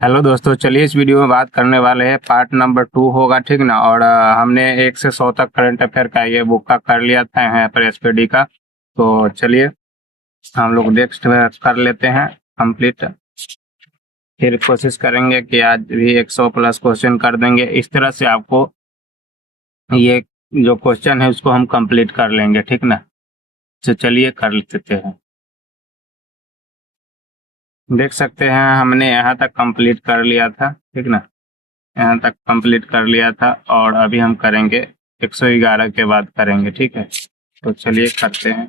Hello दोस्तों, चलिए इस वीडियो में बात करने वाले हैं। पार्ट नंबर 2 होगा, ठीक ना। और हमने 1 से 100 तक करंट अफेयर का ये बुक का कर लिया था यहाँ पर एसपीडी का। तो चलिए हम लोग नेक्स्ट में कर लेते हैं कंप्लीट। फिर कोशिश करेंगे कि आज भी 100 प्लस क्वेश्चन कर देंगे। इस तरह से आपको ये जो क्वेश्चन है उसको हम कंप्लीट कर लेंगे, ठीक ना। तो चलिए कर लेते हैं। देख सकते हैं हमने यहाँ तक कंप्लीट कर लिया था, ठीक ना। यहाँ तक कंप्लीट कर लिया था और अभी हम करेंगे 111 के बाद करेंगे, ठीक है। तो चलिए करते हैं।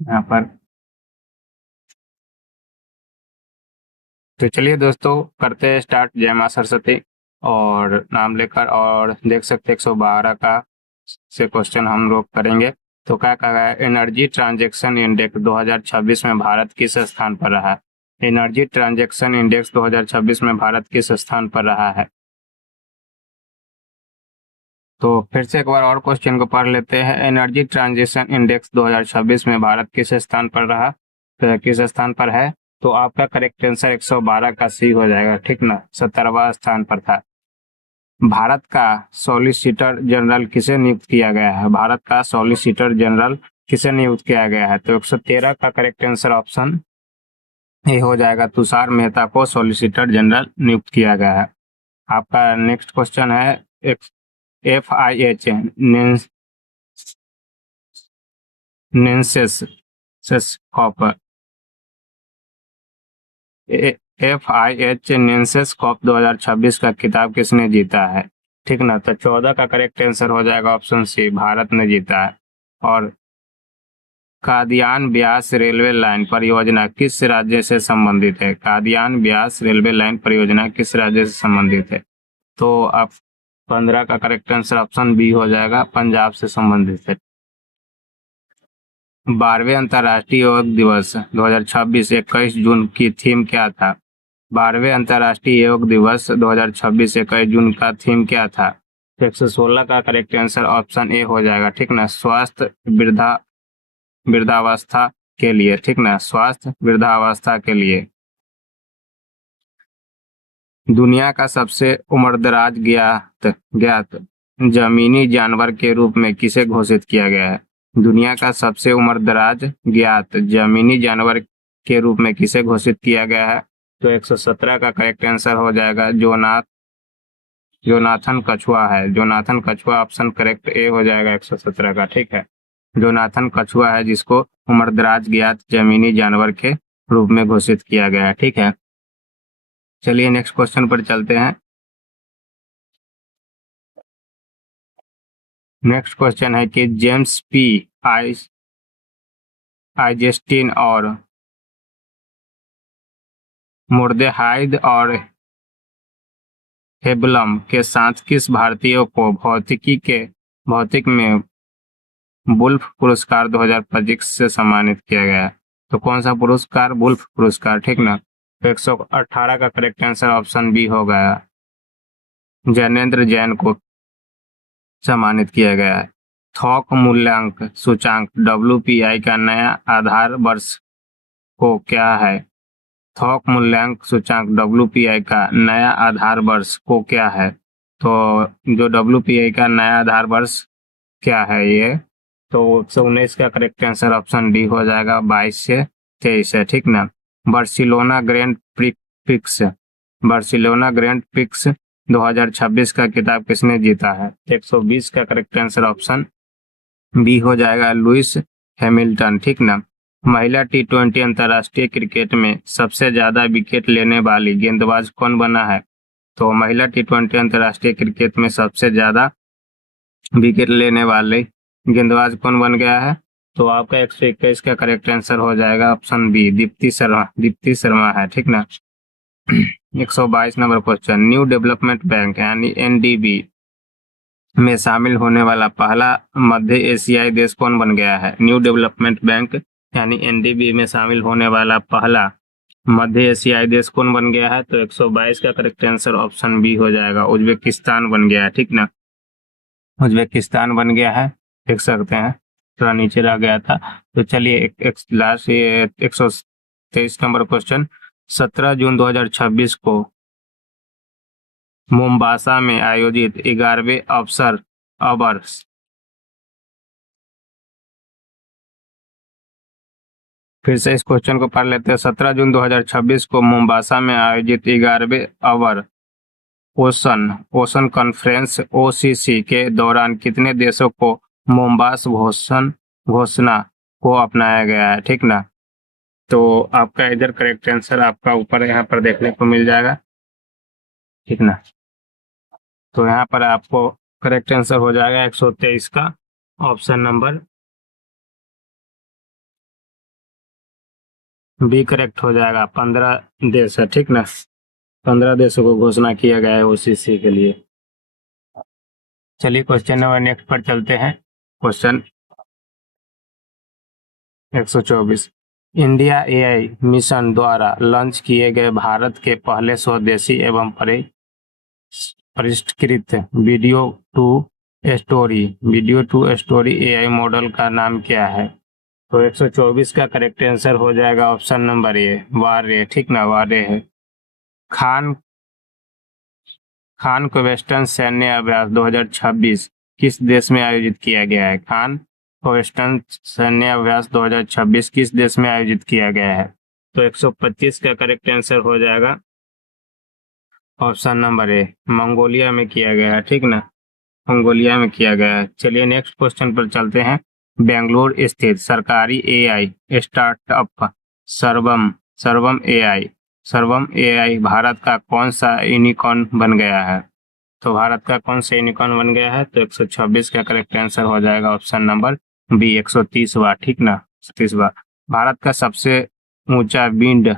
यहाँ पर तो चलिए दोस्तों करते हैं स्टार्ट। जय मां सरस्वती और नाम लेकर। और देख सकते हैं 112 का से क्वेश्चन हम लोग करेंगे। तो क्या कहा है, एनर्जी ट्रांजैक्शन इंडेक्स 2026 में भारत किस स्थान पर रहा है। एनर्जी ट्रांजैक्शन इंडेक्स 2026 में भारत किस स्थान पर रहा है। तो फिर से एक बार और क्वेश्चन को पढ़ लेते हैं। एनर्जी ट्रांजिशन इंडेक्स 2026 में भारत किस स्थान पर रहा, तो किस स्थान पर है। तो आपका करेक्ट आंसर 112 का सी हो जाएगा, ठीक ना। 17वां स्थान पर था। भारत का सॉलिसिटर जनरल किसे नियुक्त किया गया है। भारत का सॉलिसिटर जनरल किसे नियुक्त किया गया है। तो 113 का करेक्ट आंसर ऑप्शन ए हो जाएगा। तुषार मेहता को सॉलिसिटर जनरल नियुक्त किया गया है। आपका नेक्स्ट क्वेश्चन है FIH नेंसेस कॉप। FIH नेंसेस कॉप 2026 का खिताब किसने जीता है, ठीक ना। तो 14 का करेक्ट आंसर हो जाएगा ऑप्शन सी, भारत ने जीता है। और कादियान ब्यास रेलवे लाइन परियोजना किस राज्य से संबंधित है। कादियान ब्यास रेलवे लाइन परियोजना किस राज्य से संबंधित है। तो आप 15 का करेक्ट आंसर ऑप्शन बी हो जाएगा, पंजाब से संबंधित है। 12वें अंतर्राष्ट्रीय योग दिवस 2026 21 जून की थीम क्या था। 12वें अंतर्राष्ट्रीय योग दिवस 2026 21 जून का थीम क्या था। 116 का करेक्ट आंसर ऑप्शन ए हो जाएगा, ठीक ना। स्वास्थ्य वृद्धावस्था के लिए, ठीक ना। स्वास्थ्य वृद्धावस्था के लिए। दुनिया का सबसे उम्रदराज ज्ञात ज्ञात जमीनी जानवर के रूप में किसे घोषित किया गया है। दुनिया का सबसे उम्रदराज ज्ञात जमीनी जानवर के रूप में किसे घोषित किया गया है। तो 117 का करेक्ट आंसर हो जाएगा जोनाथन कछुआ है। जोनाथन कछुआ ऑप्शन करेक्ट ए हो जाएगा 117 का, ठीक है। जोनाथन कछुआ है जिसको उम्रदराज ज्ञात जमीनी जानवर के रूप में घोषित किया गया है, ठीक है। चलिए नेक्स्ट क्वेश्चन पर चलते हैं। नेक्स्ट क्वेश्चन है कि जेम्स पी आइजेस्टीन और मुर्देहाइड और हेबलम के साथ किस भारतीय को भौतिक में वुल्फ पुरस्कार 2025 से सम्मानित किया गया है। तो कौन सा पुरस्कार, वुल्फ पुरस्कार, ठीक ना। तो 118 का करेक्ट आंसर ऑप्शन बी हो गया, जैनेंद्र जैन को सम्मानित किया गया है। थोक मूल्यांक सूचांक WPI का नया आधार वर्ष को क्या है। थोक मूल्यांक सूचांक WPI का नया आधार वर्ष को क्या है। तो जो WPI का नया आधार वर्ष क्या है ये, तो 119 का करेक्ट आंसर ऑप्शन डी हो जाएगा, 22 से 23 है, ठीक ना। बार्सिलोना ग्रैंड प्रिक्स 2026 का खिताब किसने जीता है। 120 का करेक्ट आंसर ऑप्शन बी हो जाएगा, लुइस हैमिल्टन, ठीक ना। महिला T20 अंतर्राष्ट्रीय क्रिकेट में सबसे ज्यादा विकेट लेने वाली गेंदबाज कौन बना है। तो महिला T20 अंतर्राष्ट्रीय क्रिकेट में सबसे ज्यादा विकेट लेने वाले गेंदबाज कौन बन गया है। तो आपका 121 का करेक्ट आंसर हो जाएगा ऑप्शन बी, दीप्ति शर्मा है, ठीक ना। 122 number question, new development bank यानी NDB में शामिल होने वाला पहला मध्य एशियाई देश कौन बन गया है। न्यू डेवलपमेंट बैंक यानी NDB में शामिल होने वाला पहला मध्य एशियाई देश कौन बन गया है। तो 122 का करेक्ट आंसर ऑप्शन बी हो जाएगा, उज्बेकिस्तान बन गया है, ठीक ना। उज्बेकिस्तान बन गया है, देख सकते हैं। थोड़ा नीचे रह गया था। तो चलिए लास्ट ये 123 नंबर क्वेश्चन। 17 जून 2026 को मोम्बासा में आयोजित 11वें अवसर अबर फिर से इस क्वेश्चन को पढ़ लेते हैं। 17 जून 2026 को मोम्बासा में आयोजित 11वें अवर ओशन कॉन्फ्रेंस ओसीसी के दौरान कितने देशों को मोम्बास घोषणा को अपनाया गया है, ठीक ना। तो आपका इधर करेक्ट आंसर आपका ऊपर यहाँ पर देखने को मिल जाएगा, ठीक ना। तो यहाँ पर आपको करेक्ट आंसर हो जाएगा 123 का ऑप्शन नंबर बी करेक्ट हो जाएगा। 15 देश है, ठीक ना। 15 देशों को घोषणा किया गया है ओसीसी के लिए। चलिए क्वेश्चन नंबर नेक्स्ट पर चलते हैं। क्वेश्चन 124। इंडिया एआई मिशन द्वारा लॉन्च किए गए भारत के पहले स्वदेशी एवं परिष्कृत video to story AI model का नाम क्या है। तो 124 का करेक्ट आंसर हो जाएगा ऑप्शन नंबर ए वारे, ठीक ना। वारे है। खान को वेस्टर्न सैन्य अभ्यास 2026 किस देश में आयोजित किया गया है। खान को वेस्टर्न सैन्य अभ्यास 2026 किस देश में आयोजित किया गया है। तो 125 का करेक्ट आंसर हो जाएगा ऑप्शन नंबर ए मंगोलिया में किया गया है, ठीक ना। मंगोलिया में किया गया है। चलिए नेक्स्ट क्वेश्चन पर चलते हैं। बेंगलुरु स्थित सरकारी एआई स्टार्टअप सर्वम एआई भारत का कौन सा यूनिकॉर्न बन गया है। तो भारत का कौन सा यूनिकॉर्न बन गया है। तो 126 का करेक्ट आंसर हो जाएगा ऑप्शन नंबर बी 130वां, ठीक ना। 130वां। भारत का सबसे ऊंचा विंड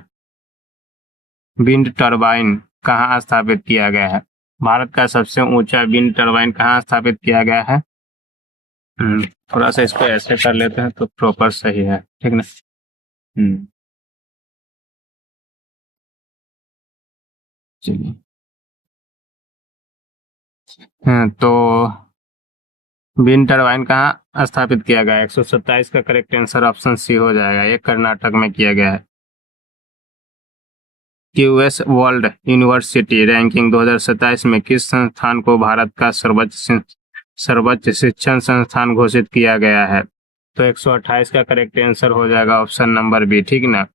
टरबाइन कहाँ स्थापित किया गया है। भारत का सबसे ऊंचा विंड टरबाइन कहाँ स्थापित किया गया है। थोड़ा सा इसको ऐसे कर लेते हैं तो प्रॉपर सही है, ठीक ना। चलिए तो विंड टरबाइन कहाँ स्थापित किया गया है। 127 का करेक्ट आंसर ऑप्शन सी हो जाएगा। ये कर्नाटक में किया गया है। क्यूएस वर्ल्ड यूनिवर्सिटी रैंकिंग 2027 में किस संस्थान को भारत का सर्वोच्च शिक्षण संस्थान घोषित किया गया है। तो 128 का करेक्ट आंसर हो जाएगा ऑप्शन नंबर बी, ठीक ना।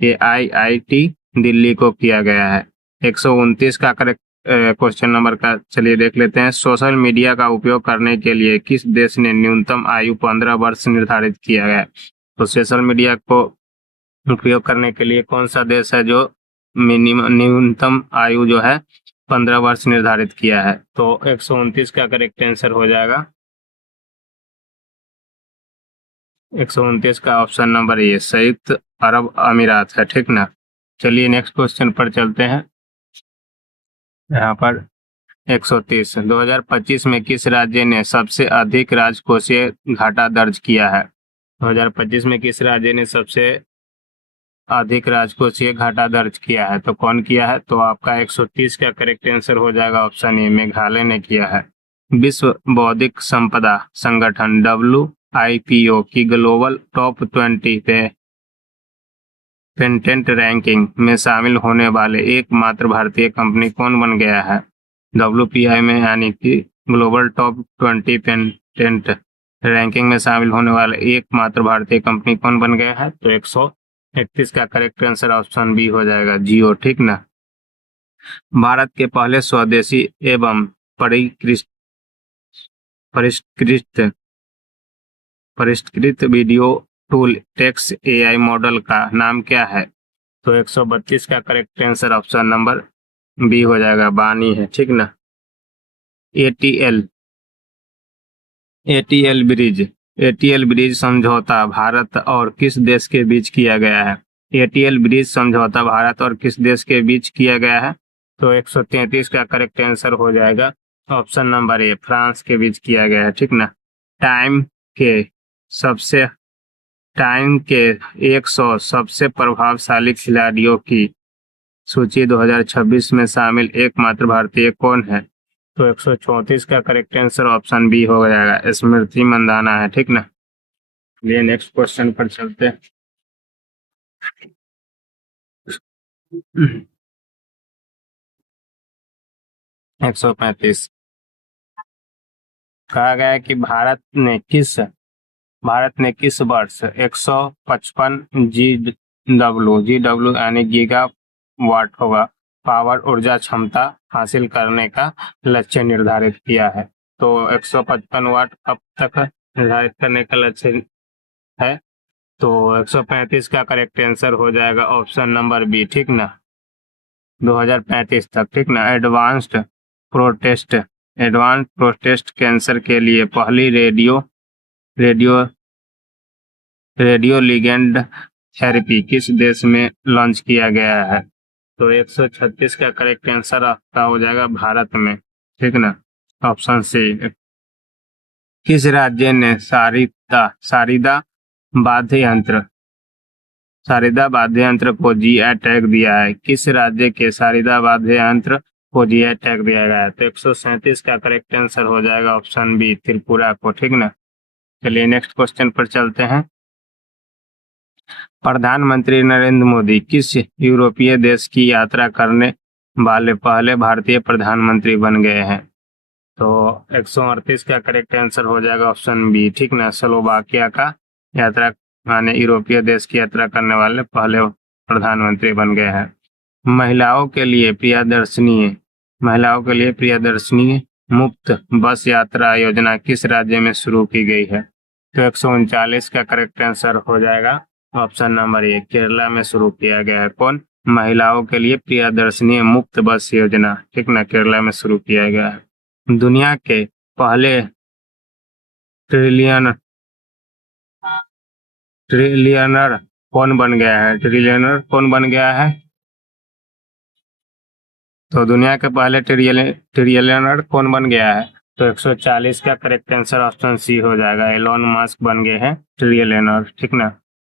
ये आईआईटी दिल्ली को किया गया है। 129 का करेक्ट क्वेश्चन नंबर का चलिए देख लेते हैं। सोशल मीडिया का उपयोग करने के लिए किस देश ने न्यूनतम आयु 15 वर्ष निर्धारित किया है। तो सोशल मीडिया को उपयोग करने के लिए कौन सा देश है जो न्यूनतम आयु जो है 15 वर्ष निर्धारित किया है। तो 129 का करेक्ट आंसर हो जाएगा 129 का ऑप्शन नंबर ये संयुक्त अरब अमीरात है, ठीक ना। चलिए नेक्स्ट क्वेश्चन पर चलते हैं। यहाँ पर 130 2025 में किस राज्य ने सबसे अधिक राजकोषीय घाटा दर्ज किया है। 2025 में किस राज्य ने सबसे अधिक राजकोषीय घाटा दर्ज किया है। तो कौन किया है। तो आपका 130 का करेक्ट आंसर हो जाएगा ऑप्शन ए मेघालय ने किया है। विश्व बौद्धिक संपदा संगठन WIPO की ग्लोबल टॉप 20 पे पेटेंट रैंकिंग में शामिल होने वाले एकमात्र भारतीय कंपनी कौन बन गया है। WPI में यानी कि ग्लोबल टॉप 20 पेटेंट रैंकिंग में शामिल होने वाले एकमात्र भारतीय कंपनी कौन बन गया है। तो 131 का करेक्ट आंसर ऑप्शन बी हो जाएगा जियो, ठीक ना। भारत के पहले स्वदेशी एवं परिष्कृत video tool text AI model का नाम क्या है। तो 132 का correct answer option number B हो जाएगा बानी है, ठीक ना। एटीएल ब्रिज समझौता भारत और किस देश के बीच किया गया है। एटीएल ब्रिज समझौता भारत और किस देश के बीच किया गया है। तो 133 का करेक्ट आंसर हो जाएगा ऑप्शन नंबर ए फ्रांस के बीच किया गया है, ठीक ना। टाइम के 100 सबसे प्रभावशाली खिलाड़ियों की सूची 2026 में शामिल एकमात्र भारतीय कौन है। तो 134 का करेक्ट आंसर ऑप्शन बी हो जाएगा स्मृति मंदाना है, ठीक ना। ये नेक्स्ट क्वेश्चन पर चलते हैं। 135 कहा गया है कि भारत ने किस वर्ष 155 जी डब्ल्यू यानी गीगा वाट होगा पावर ऊर्जा क्षमता हासिल करने का लक्ष्य निर्धारित किया है। तो 155 वाट कब तक निर्धारित करने का लक्ष्य है? तो 135 का करेक्ट आंसर हो जाएगा ऑप्शन नंबर बी, ठीक ना, 2035 तक, ठीक ना। एडवांस प्रोस्टेट कैंसर के लिए पहली रेडियो रेडियो लिगेंड थेरेपी किस देश में लॉन्च किया गया है? तो 136 का करेक्ट आंसर आपका हो जाएगा भारत में, ठीक ना, ऑप्शन सी। किस राज्य ने सारिदा वाद्य यंत्र को जीआई टैग दिया है? किस राज्य के सारिदा वाद्य यंत्र को जीआई टैग दिया गया है? तो 137 का करेक्ट आंसर हो जाएगा ऑप्शन बी, त्रिपुरा को, ठीक ना। चलिए नेक्स्ट क्वेश्चन पर चलते हैं। प्रधानमंत्री नरेंद्र मोदी किस यूरोपीय देश की यात्रा करने वाले पहले भारतीय प्रधानमंत्री बन गए हैं? तो 138 का करेक्ट आंसर हो जाएगा ऑप्शन बी, ठीक ना, स्लोवाकिया का यात्रा माने यूरोपीय देश की यात्रा करने वाले पहले प्रधानमंत्री बन गए हैं। महिलाओं के लिए प्रियदर्शनी मुफ्त बस यात्रा योजना किस राज्य में शुरू की गई है? तो 139 का करेक्ट आंसर हो जाएगा ऑप्शन नंबर ए, केरला में शुरू किया गया है। कौन? महिलाओं के लिए प्रियदर्शनी मुफ्त बस योजना, ठीक ना, केरला में शुरू किया गया है। दुनिया के पहले ट्रिलियनर कौन बन गया है? तो दुनिया के पहले ट्रिलियनर कौन बन गया है? तो 140 का करेक्ट आंसर ऑप्शन सी हो जाएगा, एलोन मस्क बन गए हैं ट्रिलियनर, ठीक ना।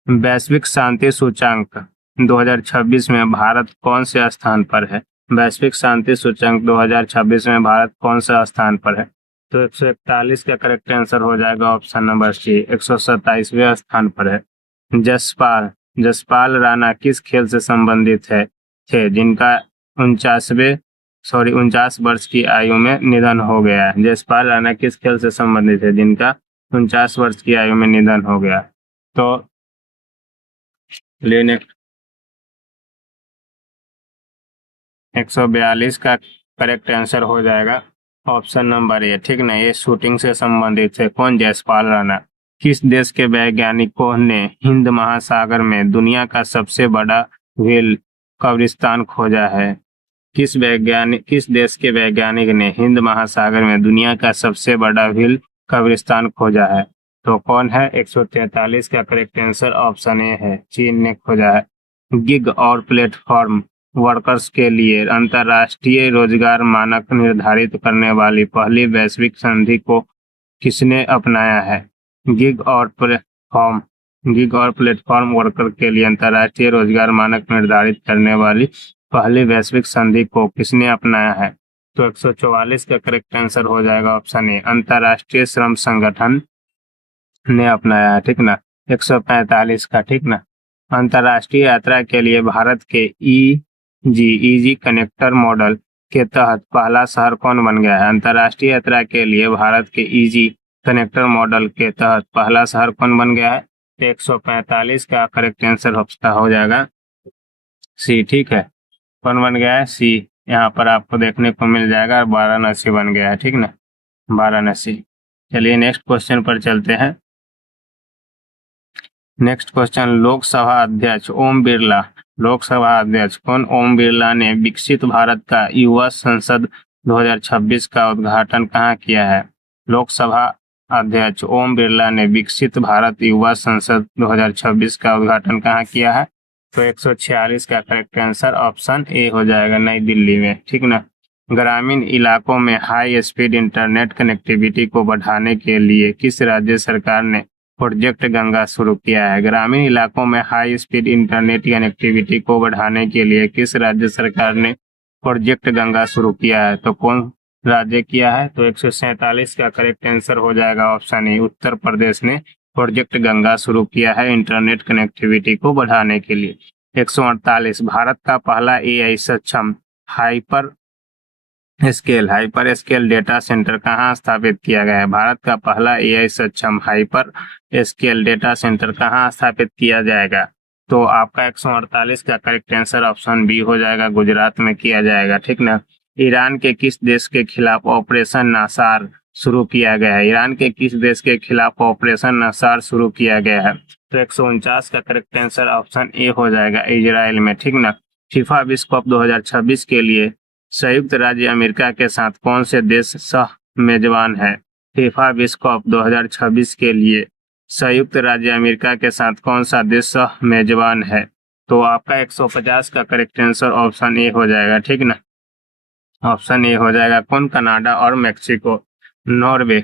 वैश्विक शांति सूचांक 2026 में भारत कौन से स्थान पर है? वैश्विक शांति सूचांक 2026 में भारत कौन सा स्थान पर है? तो 141 का करेक्ट आंसर हो जाएगा ऑप्शन नंबर सी, 127वें स्थान पर है। जसपाल राणा किस खेल से संबंधित थे जिनका 49 वर्ष की आयु में निधन हो गया है? जसपाल राणा किस खेल से संबंधित है जिनका 49 वर्ष की आयु में निधन हो गया? तो लेने 142 का करेक्ट आंसर हो जाएगा ऑप्शन नंबर ए, ठीक ना, ये शूटिंग से संबंधित है। कौन? जसपाल राणा। किस देश के वैज्ञानिकों ने हिंद महासागर में दुनिया का सबसे बड़ा व्हेल कब्रिस्तान खोजा है? किस देश के वैज्ञानिक ने हिंद महासागर में दुनिया का सबसे बड़ा व्हेल कब्रिस्तान खोजा है? तो कौन है? 143 का करेक्ट आंसर ऑप्शन ए है, चीन ने खोजा है। गिग और प्लेटफॉर्म वर्कर्स के लिए अंतर्राष्ट्रीय रोजगार मानक निर्धारित करने वाली पहली वैश्विक संधि को किसने अपनाया है? गिग और प्लेटफॉर्म वर्कर के लिए अंतर्राष्ट्रीय रोजगार मानक निर्धारित करने वाली पहली वैश्विक संधि को किसने अपनाया है? तो 144 का करेक्ट आंसर हो जाएगा ऑप्शन ए, अंतर्राष्ट्रीय श्रम संगठन ने अपनाया है, ठीक ना। 145 का, ठीक ना, अंतर्राष्ट्रीय यात्रा के लिए भारत के इजी कनेक्टर मॉडल के तहत पहला शहर कौन बन गया है? अंतर्राष्ट्रीय यात्रा के लिए भारत के इजी कनेक्टर मॉडल के तहत पहला शहर कौन बन गया है? 145 का करेक्ट आंसर हो जाएगा सी, ठीक है। कौन बन गया है? सी। यहाँ पर आपको देखने को मिल जाएगा, वाराणसी बन गया है, ठीक ना, वाराणसी। चलिए नेक्स्ट क्वेश्चन पर चलते हैं। नेक्स्ट क्वेश्चन, लोकसभा अध्यक्ष कौन? ओम बिरला ने विकसित भारत का युवा संसद 2026 का उद्घाटन कहाँ किया है? लोकसभा अध्यक्ष ओम बिरला ने विकसित भारत युवा संसद 2026 का उद्घाटन कहाँ किया है? तो 146 का करेक्ट आंसर ऑप्शन ए हो जाएगा, नई दिल्ली में, ठीक ना। ग्रामीण इलाकों में हाई स्पीड इंटरनेट कनेक्टिविटी को बढ़ाने के लिए किस राज्य सरकार ने प्रोजेक्ट गंगा शुरू किया है? ग्रामीण इलाकों में हाई स्पीड इंटरनेट कनेक्टिविटी को बढ़ाने के लिए किस राज्य सरकार ने प्रोजेक्ट गंगा शुरू किया है? तो कौन राज्य किया है? तो 147 का करेक्ट आंसर हो जाएगा ऑप्शन ए, उत्तर प्रदेश ने प्रोजेक्ट गंगा शुरू किया है इंटरनेट कनेक्टिविटी को बढ़ाने के लिए। 148 भारत का पहला एआई सक्षम हाइपर स्केल डेटा सेंटर कहाँ स्थापित किया गया है? भारत का पहला एआई सक्षम हाइपर स्केल डेटा सेंटर कहाँ स्थापित किया जाएगा? तो आपका 148 का करेक्ट आंसर ऑप्शन बी हो जाएगा, गुजरात में किया जाएगा, ठीक ना। ईरान के किस देश के खिलाफ ऑपरेशन नासार शुरू किया गया है? ईरान के किस देश के खिलाफ ऑपरेशन नासार शुरू किया गया है? तो 149 का करेक्ट आंसर ऑप्शन ए हो जाएगा, इजराइल में, ठीक ना। फीफा विश्व कप 2026 के लिए संयुक्त राज्य अमेरिका के साथ कौन से देश सह मेजबान है? फीफा विश्व कप 2026 के लिए संयुक्त राज्य अमेरिका के साथ कौन सा देश सह मेजबान है? तो आपका 150 का करेक्ट आंसर ऑप्शन ए हो जाएगा, ठीक ना। ऑप्शन ए हो जाएगा कौन? कनाडा और मेक्सिको, नॉर्वे।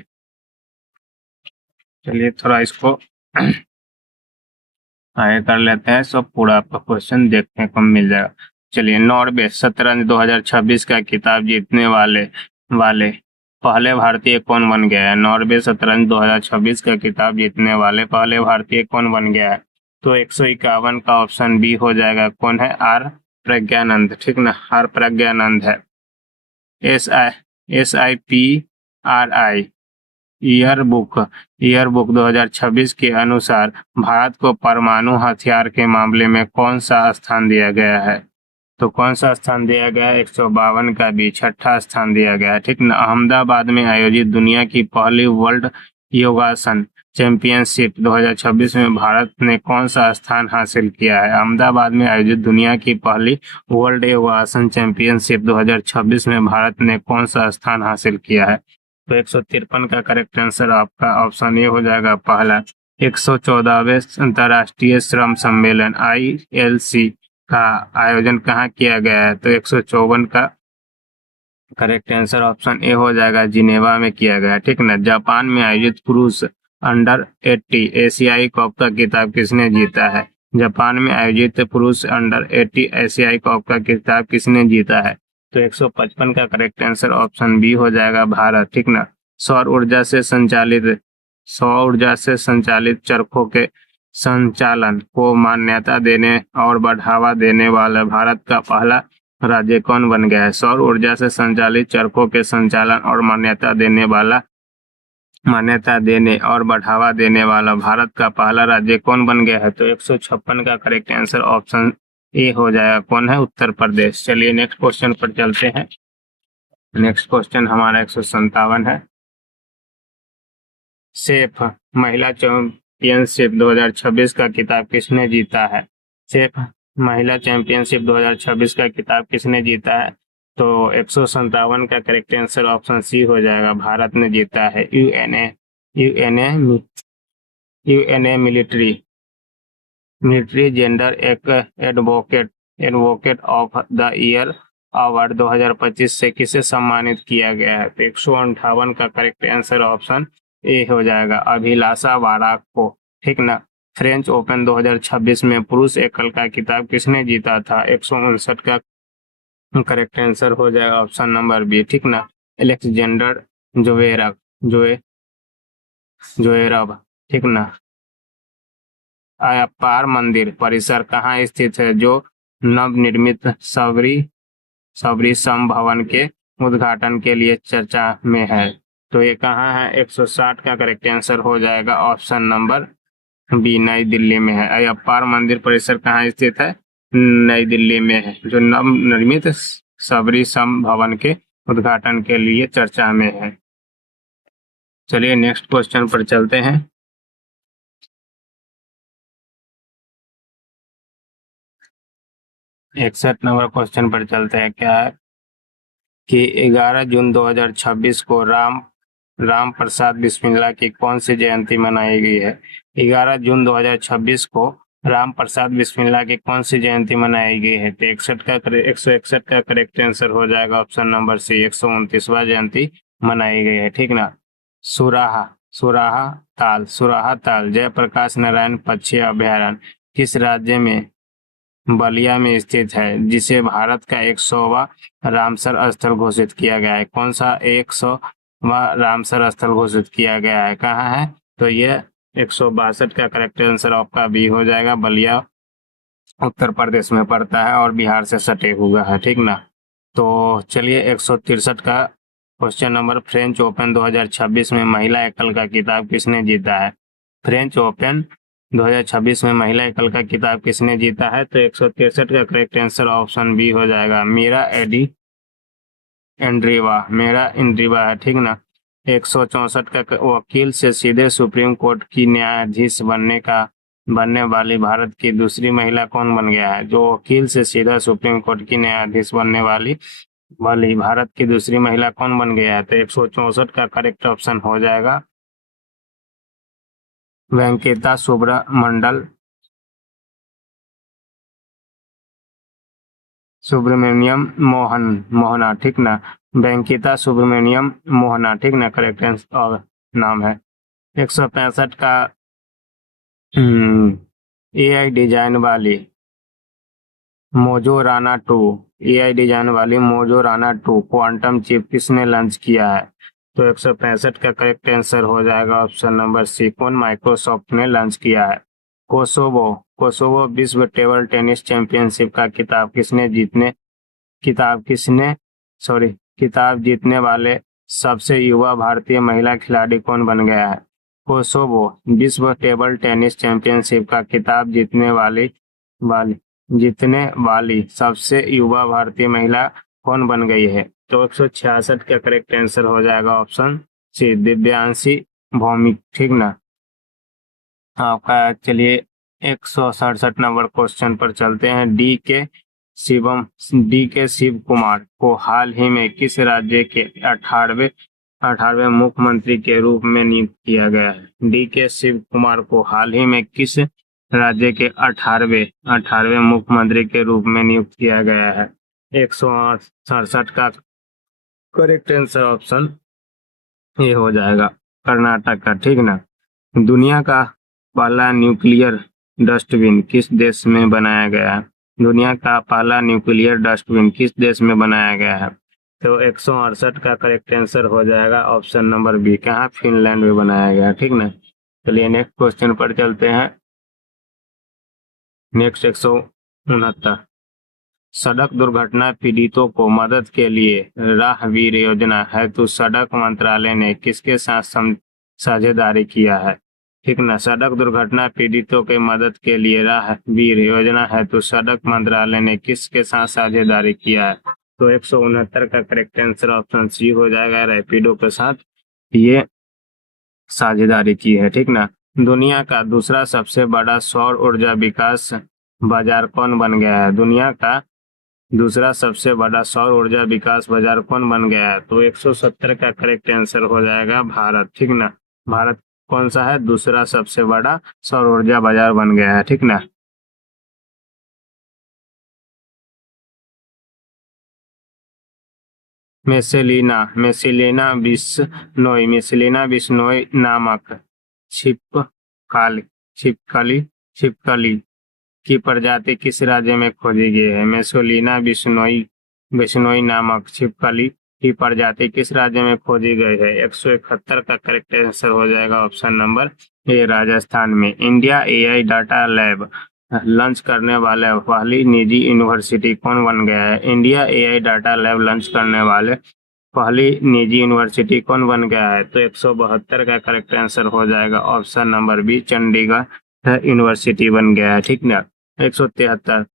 चलिए थोड़ा इसको आगे कर लेते हैं, सब पूरा आपका क्वेश्चन देखने को मिल जाएगा। चलिए, नॉर्वे शतरंज 2026 का खिताब जीतने वाले पहले भारतीय कौन बन गया है? नॉर्वे शतरंज 2026 का खिताब जीतने वाले पहले भारतीय कौन बन गया है? तो 151 का ऑप्शन बी हो जाएगा, कौन है? आर प्रज्ञानंद, ठीक ना, आर प्रज्ञानंद है। SIPRI ईयरबुक 2026 के अनुसार भारत को परमाणु हथियार के मामले में कौन सा स्थान दिया गया है? तो कौन सा स्थान दिया गया है? 152 का भी छठा स्थान दिया गया है, ठीक ना। अहमदाबाद में आयोजित दुनिया की पहली वर्ल्ड योगासन चैंपियनशिप 2026 में भारत ने कौन सा स्थान हासिल किया है? अहमदाबाद में आयोजित दुनिया की पहली वर्ल्ड योगासन चैंपियनशिप 2026 में भारत ने कौन सा स्थान हासिल किया है? तो 153 का करेक्ट आंसर आपका ऑप्शन ए हो जाएगा, पहला। 114वें अंतर्राष्ट्रीय श्रम सम्मेलन ILC का आयोजन कहाँ किया गया है? तो 154 का करेक्ट आंसर ऑप्शन ए हो जाएगा, जिनेवा में किया गया, ठीक ना। जापान में आयोजित पुरुष अंडर 80 एशियाई कप का खिताब किसने जीता है? जापान में आयोजित पुरुष अंडर 80 एशियाई कप का खिताब किसने जीता है? तो 155 का करेक्ट आंसर ऑप्शन बी हो जाएगा, भारत, ठीक ना। सौर ऊर्जा से संचालित चरखों के संचालन को मान्यता देने और बढ़ावा देने वाला भारत का पहला राज्य कौन बन गया है? सौर ऊर्जा से संचालित चरखों के संचालन और मान्यता देने और बढ़ावा देने वाला भारत का पहला राज्य कौन बन गया है? तो 156 का करेक्ट आंसर ऑप्शन ए हो जाएगा, कौन है? उत्तर प्रदेश। चलिए नेक्स्ट क्वेश्चन पर चलते हैं। नेक्स्ट क्वेश्चन हमारा 157 है। सेफ महिला चैंपियनशिप 2026 का खिताब किसने जीता है? सेफ महिला चैंपियनशिप 2026 का खिताब किसने जीता है? तो 157 का करेक्ट आंसर ऑप्शन सी हो जाएगा, भारत ने जीता है। UNA military gender advocate of the year award 2025 से किसे सम्मानित किया गया है? तो 158 का करेक्ट आंसर ऑप्शन ए हो जाएगा, अभिलाषा वाराक को, ठीक ना। फ्रेंच ओपन 2026 में पुरुष एकल का खिताब किसने जीता था? 159 का करेक्ट आंसर हो जाएगा ऑप्शन नंबर बी, ठीक ना, एलेक्जेंडर जोएरव, ठीक ना। अयप्पार मंदिर परिसर कहाँ स्थित है, जो नवनिर्मित सबरी सम भवन के उद्घाटन के लिए चर्चा में है? तो ये कहाँ है? 160 का करेक्ट आंसर हो जाएगा ऑप्शन नंबर बी, नई दिल्ली में है। अयप्पार मंदिर परिसर कहाँ स्थित है? नई दिल्ली में है, जो नवनिर्मित सबरी सम भवन के उद्घाटन के लिए चर्चा में है। चलिए नेक्स्ट क्वेश्चन पर चलते हैं। इकसठ नंबर क्वेश्चन पर चलते हैं। क्या है कि 11 जून 2026 को राम प्रसाद बिस्मिल्ला की कौन सी जयंती मनाई गई है? 11 जून 2026 को राम प्रसाद बिस्मिल्ला की कौन सी जयंती मनाई गई है? तो 161 का करेक्ट आंसर हो जाएगा ऑप्शन नंबर सी, 129वां जयंती मनाई गई है, ठीक ना। सुराहा ताल जयप्रकाश नारायण पक्षी अभयारण्य किस राज्य में बलिया में स्थित है, जिसे भारत का 100वां रामसर स्थल घोषित किया गया है? कौन सा 100वां रामसर स्थल घोषित किया गया है, कहाँ है? तो यह 162 का करेक्ट आंसर आपका बी हो जाएगा। बलिया उत्तर प्रदेश में पड़ता है और बिहार से सटे हुआ है, ठीक ना। तो चलिए 163 का क्वेश्चन नंबर, फ्रेंच ओपन 2026 में महिला एकल का खिताब किसने जीता है? फ्रेंच ओपन 2026 में महिला एकल का खिताब किसने जीता है? तो 163 का करेक्ट आंसर ऑप्शन बी हो जाएगा, मीरा एडी मेरा इंड्रीवा है, ठीक ना। 164 का वकील से सीधे सुप्रीम कोर्ट की न्यायाधीश बनने वाली भारत की दूसरी महिला कौन बन गया है? जो वकील से सीधा सुप्रीम कोर्ट की न्यायाधीश बनने वाली भारत की दूसरी महिला कौन बन गया है? तो 164 का करेक्ट ऑप्शन हो जाएगा वेंकटा सुब्रमण्यम मोहना, ठीक ना। वेंकिता सुब्रमण्यम मोहना, ठीक ना, करेक्ट आंसर नाम है। 165 का एआई डिजाइन वाली Majorana two quantum chip किसने लॉन्च किया है? तो 165 का करेक्ट आंसर हो जाएगा ऑप्शन नंबर सी, कौन माइक्रोसॉफ्ट ने लॉन्च किया है? कोसोवो विश्व टेबल टेनिस चैंपियनशिप का खिताब जीतने वाले सबसे युवा भारतीय महिला खिलाड़ी कौन बन गया है? कोसोवो विश्व टेबल टेनिस चैंपियनशिप का खिताब जीतने वाली सबसे युवा भारतीय महिला कौन बन गई है? तो 166 का करेक्ट आंसर हो जाएगा ऑप्शन सी, दिव्यांशी भौमिक, ठीक ना। आपका चलिए 167 नंबर क्वेश्चन पर चलते हैं। डी के शिव कुमार को हाल ही में किस राज्य के 18वें मुख्यमंत्री के रूप में नियुक्त किया गया है? डी के शिव कुमार को हाल ही में किस राज्य के 18वें मुख्यमंत्री के रूप में नियुक्त किया गया है? 167 का करेक्ट आंसर ऑप्शन ये हो जाएगा कर्नाटक का, ठीक ना। दुनिया का पहला न्यूक्लियर डस्टबिन किस देश में बनाया गया है? दुनिया का पहला न्यूक्लियर डस्टबिन किस देश में बनाया गया है? तो 168 का करेक्ट आंसर हो जाएगा ऑप्शन नंबर बी, कहाँ? फिनलैंड में बनाया गया, ठीक ना। चलिए नेक्स्ट क्वेश्चन पर चलते हैं। नेक्स्ट 169, सड़क दुर्घटना पीड़ितों को मदद के लिए राहवीर योजना हेतु सड़क मंत्रालय ने किसके साथ साझेदारी किया है? ठीक ना, सड़क दुर्घटना पीड़ितों के मदद के लिए राहवीर योजना हेतु सड़क मंत्रालय ने किसके साथ साझेदारी किया है? तो 169 का करेक्ट आंसर ऑप्शन सी हो जाएगा, रैपिडो के साथ ये साझेदारी की है, ठीक ना। दुनिया का दूसरा सबसे बड़ा सौर ऊर्जा विकास बाजार कौन बन गया है? दुनिया का दूसरा सबसे बड़ा सौर ऊर्जा विकास बाजार कौन बन गया है? तो 170 का करेक्ट आंसर हो जाएगा भारत, ठीक ना। भारत कौन सा है? दूसरा सबसे बड़ा सौर ऊर्जा बाजार बन गया है, ठीक ना। मेसेलिना बिश्नोई नामक छिपकली छिपकली छिपकली की प्रजाति किस राज्य में खोजी गई है? मेसोलिना बिश्नोई नामक छिपकली की प्रजाति किस राज्य में खोजी गई है? 171 का करेक्ट आंसर हो जाएगा ऑप्शन नंबर ए, राजस्थान में। India AI data lab launch करने वाले पहली निजी यूनिवर्सिटी कौन बन गया है? India AI data lab launch करने वाले पहली निजी यूनिवर्सिटी कौन बन गया है? तो 172 का करेक्ट आंसर हो जाएगा option number B, Chandigarh University बन गया है, ठीक ना। 173,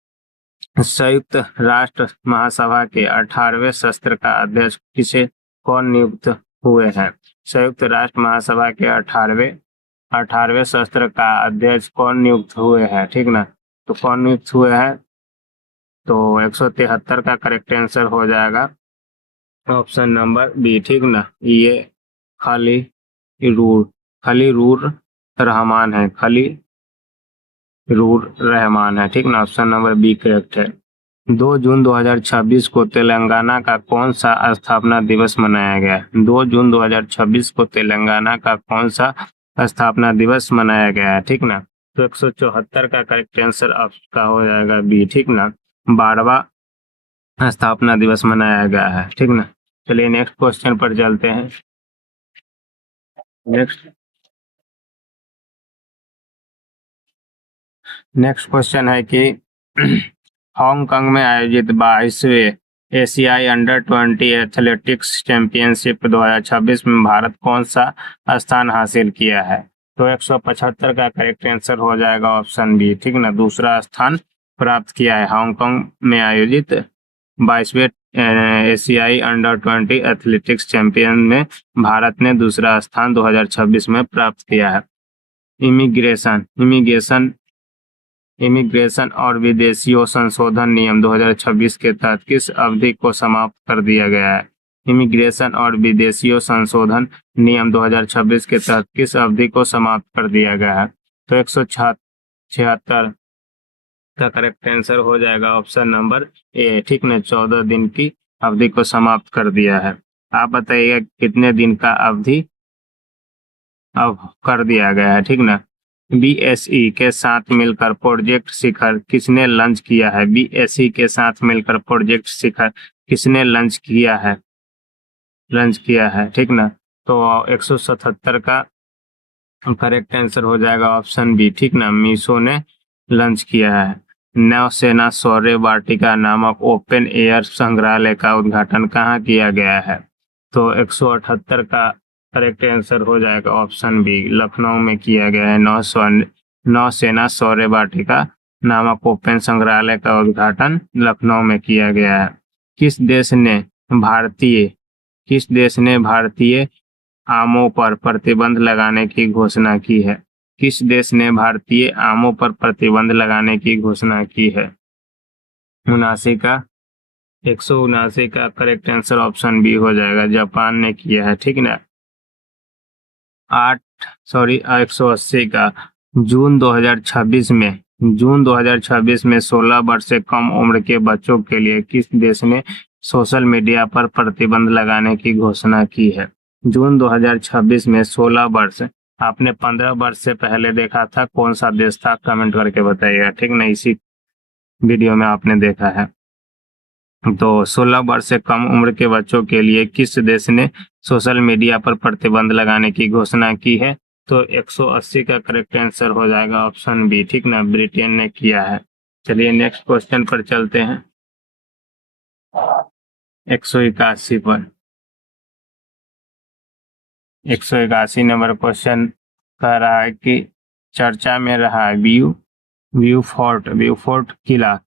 संयुक्त राष्ट्र महासभा के 18वें सत्र का अध्यक्ष कौन नियुक्त हुए हैं? संयुक्त राष्ट्र महासभा के 18वें सत्र का अध्यक्ष कौन नियुक्त हुए हैं, ठीक ना। तो कौन नियुक्त हुए हैं? तो 173 का करेक्ट आंसर हो जाएगा ऑप्शन नंबर बी, ठीक ना। ये खलीरूर रहमान है, ठीक ना। ऑप्शन नंबर बी करेक्ट है। 2 जून 2026 को तेलंगाना का कौन सा स्थापना दिवस मनाया गया? 2 जून 2026 को तेलंगाना का कौन सा स्थापना दिवस मनाया गया है, ठीक ना। तो 174 का करेक्ट आंसर आपका हो जाएगा बी, ठीक ना। 12वां स्थापना दिवस मनाया गया है, ठीक ना। चलिए नेक्स्ट क्वेश्चन पर चलते हैं। नेक्स्ट नेक्स्ट क्वेश्चन है कि हांगकांग में आयोजित 22वें एशियाई अंडर 20 एथलेटिक्स चैंपियनशिप 2026 में भारत कौन सा स्थान हासिल किया है? तो 175 का करेक्ट आंसर हो जाएगा ऑप्शन बी, ठीक ना, दूसरा स्थान प्राप्त किया है। हांगकांग में आयोजित 22वें एशियाई अंडर 20 एथलेटिक्स चैंपियन में भारत ने दूसरा स्थान 2026 में प्राप्त किया है। इमिग्रेशन और विदेशियों संशोधन नियम 2026 के तहत किस अवधि को समाप्त कर दिया गया है? इमिग्रेशन और विदेशियों संशोधन नियम 2026 के तहत किस अवधि को समाप्त कर दिया गया है? तो 176 का करेक्ट आंसर हो जाएगा ऑप्शन नंबर ए, ठीक ना, 14 दिन की अवधि को समाप्त कर दिया है। आप बताइएगा कितने दिन का अवधि अब कर दिया गया है, ठीक ना। बीएसई के साथ मिलकर प्रोजेक्ट शिखर किसने लॉन्च किया है? बीएसई के साथ मिलकर प्रोजेक्ट शिखर किसने लॉन्च किया है, ठीक ना। तो 177 का करेक्ट आंसर हो जाएगा ऑप्शन बी, ठीक ना, मीशो ने लॉन्च किया है। नौसेना शौर्य वाटिका नामक ओपन एयर संग्रहालय का उद्घाटन कहाँ किया गया है? तो 178 का करेक्ट आंसर हो जाएगा ऑप्शन बी, लखनऊ में किया गया है। नौसेना शौर्य वाटिका नामक ओपन संग्रहालय का उद्घाटन लखनऊ में किया गया है। किस देश ने भारतीय आमों पर प्रतिबंध लगाने की घोषणा की है? किस देश ने भारतीय आमों पर प्रतिबंध लगाने की घोषणा की है? 179 का करेक्ट आंसर ऑप्शन बी हो जाएगा, जापान ने किया है, ठीक ना। 180 का जून 2026 में 16 वर्ष से कम उम्र के बच्चों के लिए किस देश ने सोशल मीडिया पर प्रतिबंध लगाने की घोषणा की है? जून 2026 में 16 वर्ष, आपने 15 वर्ष से पहले देखा था, कौन सा देश था? कमेंट करके बताइएगा, ठीक ना, इसी वीडियो में आपने देखा है। तो 16 वर्ष से कम उम्र के बच्चों के लिए किस देश ने सोशल मीडिया पर प्रतिबंध लगाने की घोषणा की है? तो 180 का करेक्ट आंसर हो जाएगा ऑप्शन बी, ठीक ना, ब्रिटेन ने किया है। चलिए नेक्स्ट क्वेश्चन पर चलते हैं। 181 पर 181 नंबर क्वेश्चन कह रहा है कि चर्चा में रहा व्यू फोर्ट किला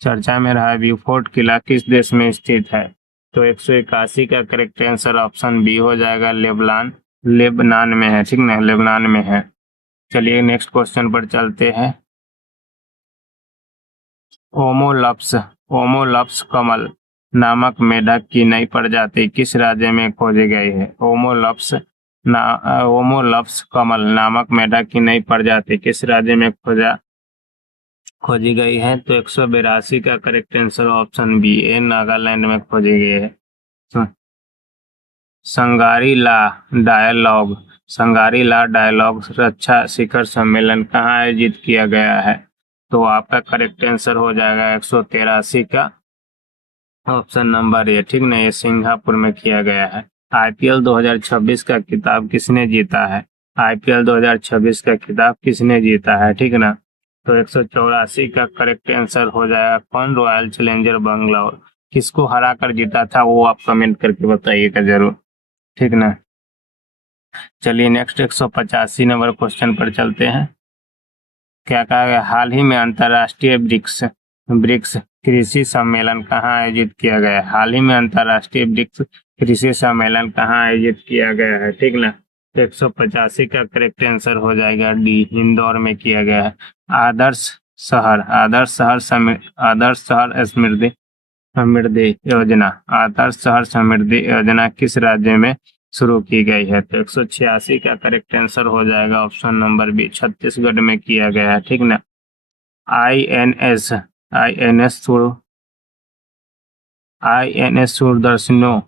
चर्चा में रहा व्यू फोर्ट किला किस देश में स्थित है? तो 181 का करेक्ट आंसर ऑप्शन बी हो जाएगा, लेबनान में है, ठीक ना, लेबनान में है। चलिए नेक्स्ट क्वेश्चन पर चलते हैं। ओमोलप्स कमल नामक मेढक की नई प्रजाति किस राज्य में खोजी गई है? ओमोलप्स कमल नामक मेढक की नई प्रजाति किस राज्य में खोजी गई है? तो 182 का करेक्ट आंसर ऑप्शन बी ए, नागालैंड में खोजी गई है। संगारी ला डायलॉग रक्षा शिखर सम्मेलन कहाँ आयोजित किया गया है? तो आपका करेक्ट आंसर हो जाएगा 183 का ऑप्शन नंबर ए, ठीक ना, ये सिंगापुर में किया गया है। आईपीएल 2026 का खिताब किसने जीता है? आईपीएल 2026 का खिताब किसने जीता है, ठीक ना। तो 184 का करेक्ट आंसर हो जाएगा, कौन? Royal challenger Bangalore. किसको हरा कर जीता था वो आप कमेंट करके बताइएगा जरूर, ठीक ना। चलिए नेक्स्ट 185 नंबर क्वेश्चन पर चलते हैं। क्या कहा गया? हाल ही में अंतर्राष्ट्रीय ब्रिक्स कृषि सम्मेलन कहाँ आयोजित किया गया है? हाल ही में अंतर्राष्ट्रीय ब्रिक्स कृषि सम्मेलन कहाँ आयोजित किया गया है, ठीक ना। 185 का करेक्ट आंसर हो जाएगा डी, इंदौर में किया गया है। आदर्श शहर समृद्धि योजना किस राज्य में शुरू की गई है? तो 186 का करेक्ट आंसर हो जाएगा ऑप्शन नंबर बी, छत्तीसगढ़ में किया गया है, ठीक ना। आईएनएस सूरदर्शनो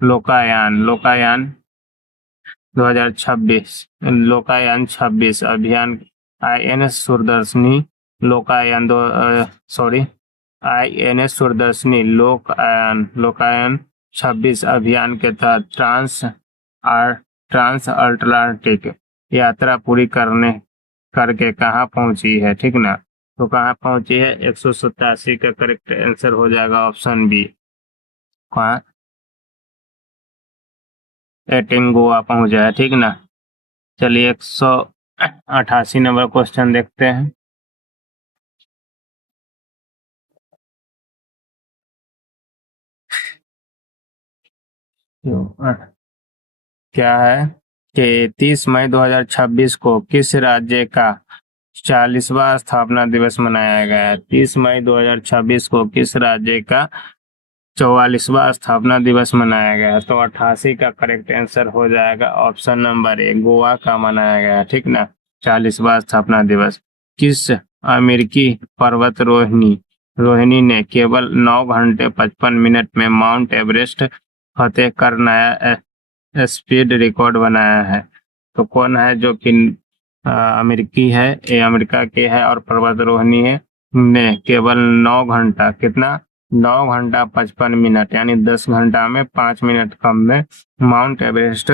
लोकायान 2026 अभियान, आईएनएस सूरदर्शनी लोकायन 26 अभियान के तहत ट्रांस अटलांटिक यात्रा पूरी करने करके कहाँ पहुंची है, ठीक ना। तो कहाँ पहुंची है, 187 का करेक्ट आंसर हो जाएगा ऑप्शन बी। कहाँ, 18 गोवा पहुंचा है, ठीक ना। चलिए 188 नंबर क्वेश्चन देखते हैं। क्या है कि 30 मई 2026 को किस राज्य का 40वां स्थापना दिवस मनाया गया है। 30 मई 2026 को किस राज्य का 44वां स्थापना दिवस मनाया गया है। तो 88 का करेक्ट आंसर हो जाएगा ऑप्शन नंबर ए, गोवा का मनाया गया है, ठीक ना। 40वां स्थापना दिवस। किस अमेरिकी पर्वतारोहिणी रोहिणी ने केवल 9 घंटे 55 मिनट में माउंट एवरेस्ट फतेह कर नया स्पीड रिकॉर्ड बनाया है। तो कौन है जो कि अमेरिकी है, ये अमेरिका के है और पर्वतारोहिणी है, ने केवल 9 घंटा, कितना, 9 घंटा 55 मिनट यानी 10 घंटा में 5 मिनट कम में माउंट एवरेस्ट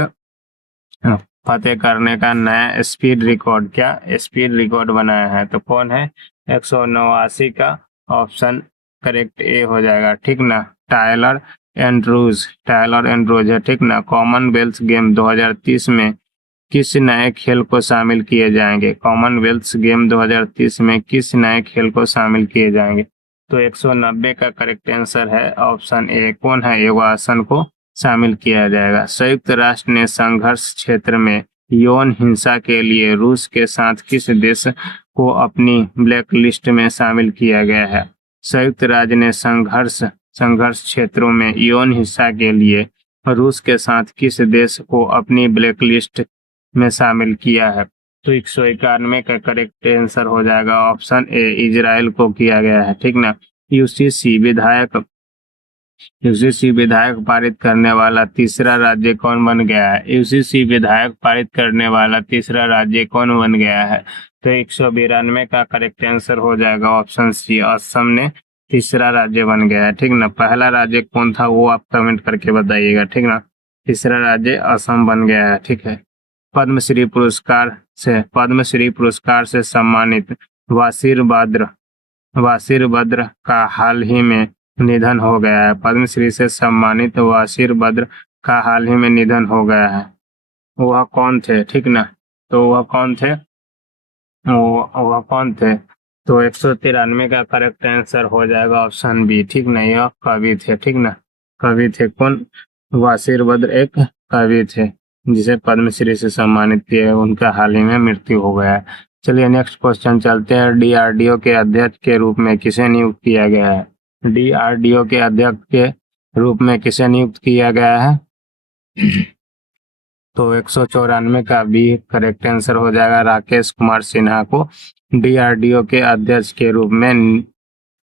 फतेह करने का नया स्पीड रिकॉर्ड, क्या स्पीड रिकॉर्ड बनाया है। तो कौन है, 189 का ऑप्शन करेक्ट ए हो जाएगा, ठीक ना। टायलर टायलर एंड्रूज है, ठीक ना। कॉमनवेल्थ गेम 2030 में किस नए खेल को शामिल किए जाएंगे। कॉमनवेल्थ गेम 2030 में किस नए खेल को शामिल किए जाएंगे। तो 190 का करेक्ट आंसर है ऑप्शन ए, कौन है, योगासन को शामिल किया जाएगा। संयुक्त राष्ट्र ने संघर्ष क्षेत्र में यौन हिंसा के लिए रूस के साथ किस देश को अपनी ब्लैक लिस्ट में शामिल किया गया है। संयुक्त राज्य ने संघर्ष क्षेत्रों में यौन हिंसा के लिए रूस के साथ किस देश को अपनी ब्लैक लिस्ट में शामिल किया है। तो 191 का करेक्ट आंसर हो जाएगा ऑप्शन ए, इजराइल को किया गया है, ठीक ना। यूसीसी विधायक पारित करने वाला तीसरा राज्य कौन बन गया है। यूसीसी विधायक पारित करने वाला तीसरा राज्य कौन बन गया है। तो 192 का करेक्ट आंसर हो जाएगा ऑप्शन सी, असम ने तीसरा राज्य बन गया है, ठीक ना। पहला राज्य कौन था वो आप कमेंट करके बताइएगा, ठीक ना। तीसरा राज्य असम बन गया है, ठीक है। पद्मश्री पुरस्कार से सम्मानित वासिर बद्र का हाल ही में निधन हो गया है। पद्मश्री से सम्मानित वासिर बद्र का हाल ही में निधन हो गया है। वह कौन थे, ठीक ना। तो वह कौन थे, वह कौन थे। तो 193 का करेक्ट आंसर हो जाएगा ऑप्शन बी, ठीक ना। यह कवि थे, ठीक ना। कवि थे कौन, वासिर बद्र एक कवि थे जिसे पद्मश्री से सम्मानित किया, उनका हाल ही में मृत्यु हो गया है। चलिए नेक्स्ट क्वेश्चन चलते हैं। डीआरडीओ के अध्यक्ष के रूप में किसे नियुक्त किया गया है। डीआरडीओ के अध्यक्ष के रूप में किसे नियुक्त किया गया है। तो 194 का भी करेक्ट आंसर हो जाएगा, राकेश कुमार सिन्हा को डीआरडीओ के अध्यक्ष के रूप में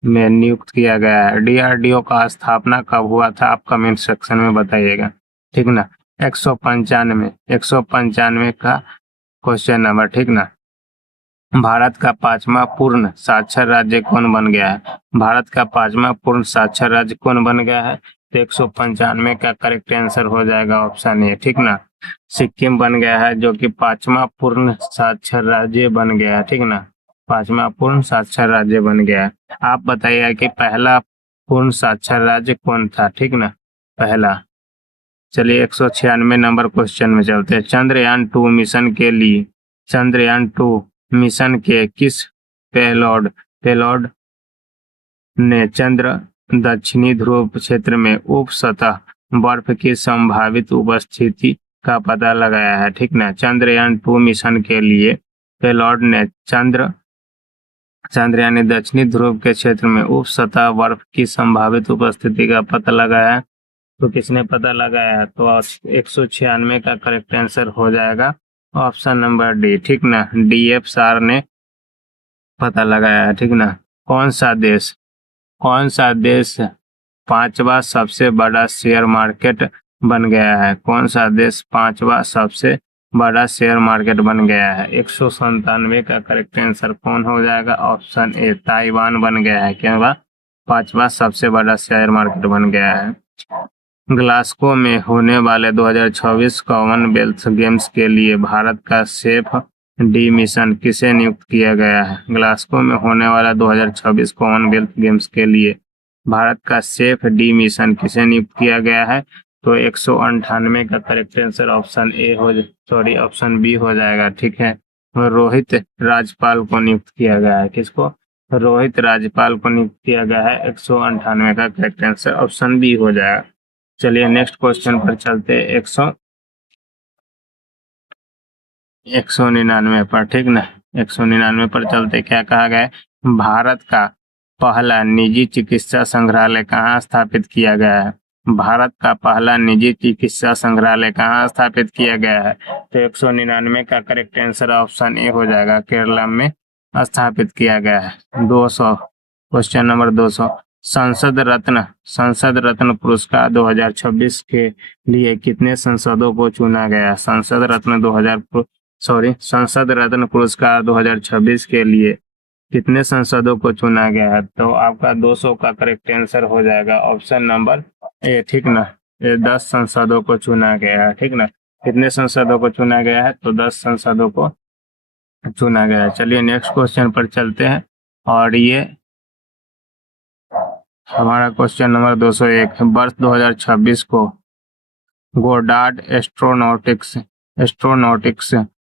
नियुक्त किया गया है। डीआरडीओ का स्थापना कब हुआ था, आप कमेंट सेक्शन में बताइएगा, ठीक ना। 195 का क्वेश्चन नंबर, ठीक ना। भारत का 5वां पूर्ण साक्षर राज्य कौन बन गया है। भारत का 5वां पूर्ण साक्षर राज्य कौन बन गया है। तो 195 का करेक्ट आंसर हो जाएगा ऑप्शन ए, ठीक ना। सिक्किम बन गया है जो कि 5वां पूर्ण साक्षर राज्य बन गया है, ठीक ना। 5वां पूर्ण साक्षर राज्य बन गया है। आप बताइए कि पहला पूर्ण साक्षर राज्य कौन था, ठीक ना, पहला। चलिए 196 नंबर क्वेश्चन में चलते हैं। चंद्रयान-2 मिशन के किस पेलोड ने चंद्र दक्षिणी ध्रुव क्षेत्र में उप सतह बर्फ की संभावित उपस्थिति का पता लगाया है, ठीक ना। चंद्रयान-2 मिशन के लिए पेलोड ने चंद्रयान दक्षिणी ध्रुव के क्षेत्र में उप सतह बर्फ की संभावित उपस्थिति का पता लगाया है। तो किसने पता लगाया है। तो 196 का करेक्ट आंसर हो जाएगा ऑप्शन नंबर डी, ठीक ना। डीएफआर ने पता लगाया है, ठीक ना। कौन सा देश 5वां सबसे बड़ा शेयर मार्केट बन गया है। कौन सा देश 5वां सबसे बड़ा शेयर मार्केट बन गया है। 197 का करेक्ट आंसर कौन हो जाएगा, ऑप्शन ए, ताइवान बन गया है, क्या हुआ, 5वां सबसे बड़ा शेयर मार्केट बन गया है। ग्लासगो में होने वाले 2026 कॉमनवेल्थ गेम्स के लिए भारत का शेफ डी मिशन किसे नियुक्त किया गया है? ग्लासगो में होने वाला 2026 कॉमनवेल्थ गेम्स के लिए भारत का सेफ डी मिशन किसे नियुक्त किया गया है? तो 198 का correct answer option option B हो जाएगा। ठीक है, रोहित राजपाल को नियुक्त किया गया है। किसको? रोहित राजपाल को नियुक्त किया गया है। 198 का करेक्ट आंसर ऑप्शन बी हो जाएगा। चलिए नेक्स्ट क्वेश्चन पर चलते हैं। 199 पर, ठीक ना, 199 पर चलते। क्या कहा गया है? भारत का पहला निजी चिकित्सा संग्रहालय कहाँ स्थापित किया गया है? भारत का पहला निजी चिकित्सा संग्रहालय कहाँ स्थापित किया गया है? तो 199 का करेक्ट आंसर ऑप्शन ए हो जाएगा, केरला में स्थापित किया गया है। 200, क्वेश्चन नंबर 200, संसद रत्न पुरस्कार 2026 के लिए कितने सांसदों को चुना गया? संसद रत्न पुरस्कार 2026 के लिए कितने सांसदों को चुना गया है? तो आपका 200 का करेक्ट आंसर हो जाएगा ऑप्शन नंबर ए, ठीक ना। ये 10 सांसदों को चुना गया है, ठीक ना। कितने सांसदों को चुना गया है? तो 10 सांसदों को चुना गया है। चलिए नेक्स्ट क्वेश्चन पर चलते हैं, और ये हमारा क्वेश्चन नंबर 201, वर्ष 2026 को गोडार्ड एस्ट्रोनॉटिक्स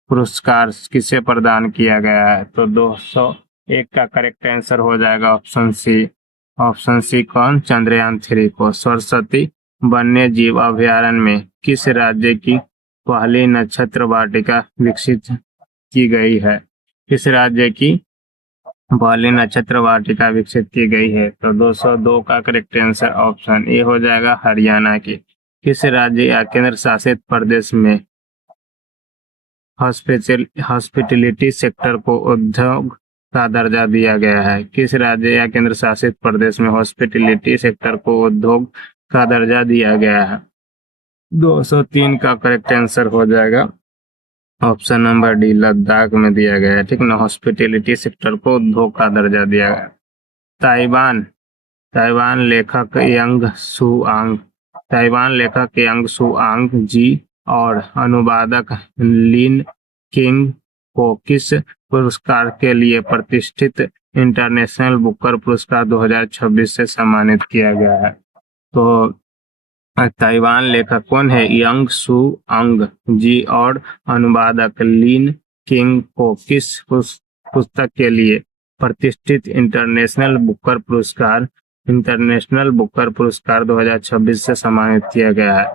पुरस्कार किसे प्रदान किया गया है? तो 201 का करेक्ट आंसर हो जाएगा ऑप्शन सी। ऑप्शन सी कौन? चंद्रयान 3 को। सरस्वती वन्य जीव अभयारण्य में किस राज्य की पहली नक्षत्र वाटिका विकसित की गई है? किस राज्य की पहली नक्षत्र वाटिका विकसित की गई है? तो 202 का करेक्ट आंसर ऑप्शन ए हो जाएगा, हरियाणा की। किस राज्य या केंद्र शासित प्रदेश में हॉस्पिटैलिटी सेक्टर को उद्योग का दर्जा दिया गया है? किस राज्य या केंद्र शासित प्रदेश में हॉस्पिटैलिटी सेक्टर को उद्योग का दर्जा दिया गया है? 203 का करेक्ट आंसर हो जाएगा ऑप्शन नंबर डी, लद्दाख में दिया गया है, ठीक ना। हॉस्पिटैलिटी सेक्टर को उद्योग का दर्जा दिया गया। ताइवान लेखक यांग सुआंग जी और अनुवादक लिन किंग को किस पुरस्कार के लिए प्रतिष्ठित इंटरनेशनल बुकर पुरस्कार 2026 से सम्मानित किया गया है? तो ताइवान लेखक कौन है? यांग सुआंग जी और अनुवादक लिन किंग को किस पुस्तक के लिए प्रतिष्ठित इंटरनेशनल बुकर पुरस्कार 2026 से सम्मानित किया गया है?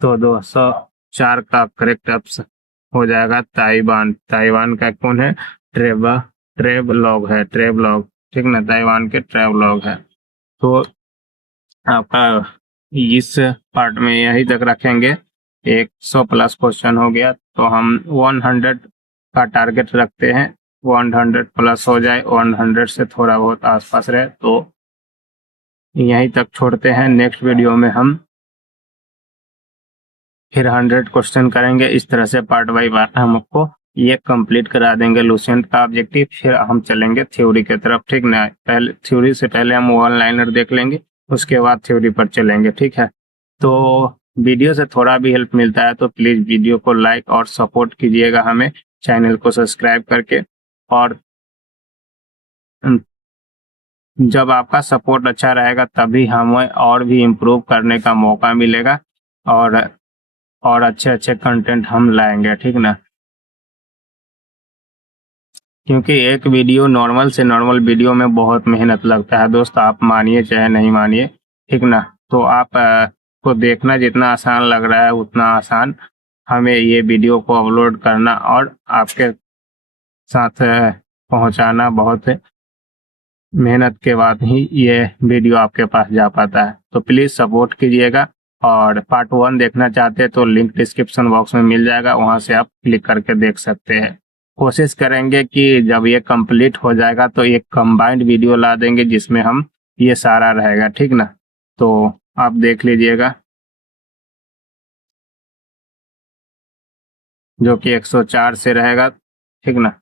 तो 204 का करेक्ट ऑप्शन हो जाएगा ताइवान का कौन है? ट्रेवलॉग है, ठीक ना, ताइवान के ट्रेवलॉग है। तो आपका इस पार्ट में यही तक रखेंगे। 100 प्लस क्वेश्चन हो गया, तो हम 100 का टारगेट रखते हैं। 100 प्लस हो जाए, 100 से थोड़ा बहुत आसपास रहे, तो यहीं तक छोड़ते हैं। नेक्स्ट वीडियो में हम फिर 100 क्वेश्चन करेंगे। इस तरह से पार्ट बाई पार्ट हम आपको ये कंप्लीट करा देंगे लुसेंट का ऑब्जेक्टिव, फिर हम चलेंगे थ्योरी की तरफ, ठीक ना। पहले थ्योरी से पहले हम वन लाइनर देख लेंगे, उसके बाद थ्योरी पर चलेंगे, ठीक है। तो वीडियो से थोड़ा भी हेल्प मिलता है तो प्लीज वीडियो को लाइक और सपोर्ट कीजिएगा हमें, चैनल को सब्सक्राइब करके। और जब आपका सपोर्ट अच्छा रहेगा तभी हमें और भी इम्प्रूव करने का मौका मिलेगा, और अच्छे अच्छे कंटेंट हम लाएंगे, ठीक ना। क्योंकि एक वीडियो नॉर्मल से नॉर्मल वीडियो में बहुत मेहनत लगता है दोस्त, आप मानिए चाहे नहीं मानिए, ठीक ना। तो आप को देखना जितना आसान लग रहा है उतना आसान हमें ये वीडियो को अपलोड करना और आपके साथ पहुंचाना, बहुत मेहनत के बाद ही ये वीडियो आपके पास जा पाता है। तो प्लीज़ सपोर्ट कीजिएगा, और पार्ट 1 देखना चाहते हैं तो लिंक डिस्क्रिप्शन बॉक्स में मिल जाएगा, वहां से आप क्लिक करके देख सकते हैं। कोशिश करेंगे कि जब ये कंप्लीट हो जाएगा तो एक कंबाइंड वीडियो ला देंगे जिसमें हम ये सारा रहेगा, ठीक ना। तो आप देख लीजिएगा, जो कि 104 से रहेगा, ठीक ना।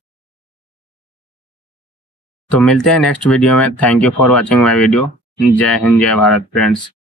तो मिलते हैं नेक्स्ट वीडियो में। Thank you for watching my video. जय हिंद, जय भारत फ्रेंड्स।